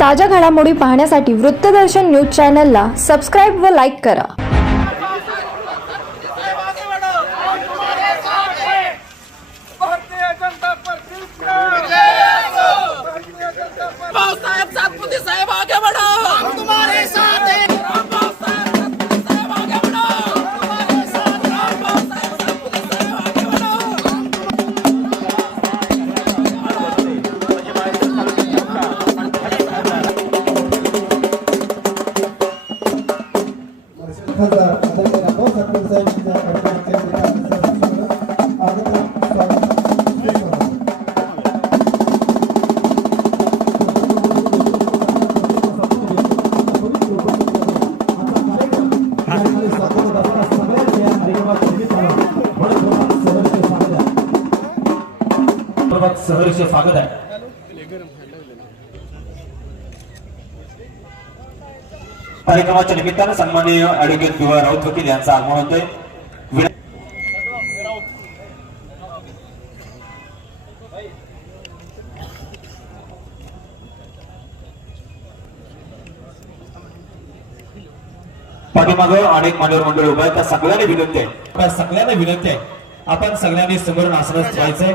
ताज्या घडामोडी पाहण्यासाठी वृत्तदर्शन न्यूज चॅनलला सबस्क्राईब व लाईक करा. साहेब साहेब आगे बढ़ो खासदार आदरणीय रामभाऊ सातपुते साहेब यांच्या स्वागत सहर्ष स्वागत आहे कार्यक्रमाच्या निमित्तानं सन्माननीय ऍडव्होकेट पिवळा राऊत वकील यांचं आगमन होतंय. पाठीमागं अनेक मान्यवर मंडळ उभं आहे त्या सगळ्यांनी विनंती आहे. त्या सगळ्यांना विनंती आहे. आपण सगळ्यांनी समोरून आसनास व्हायचंय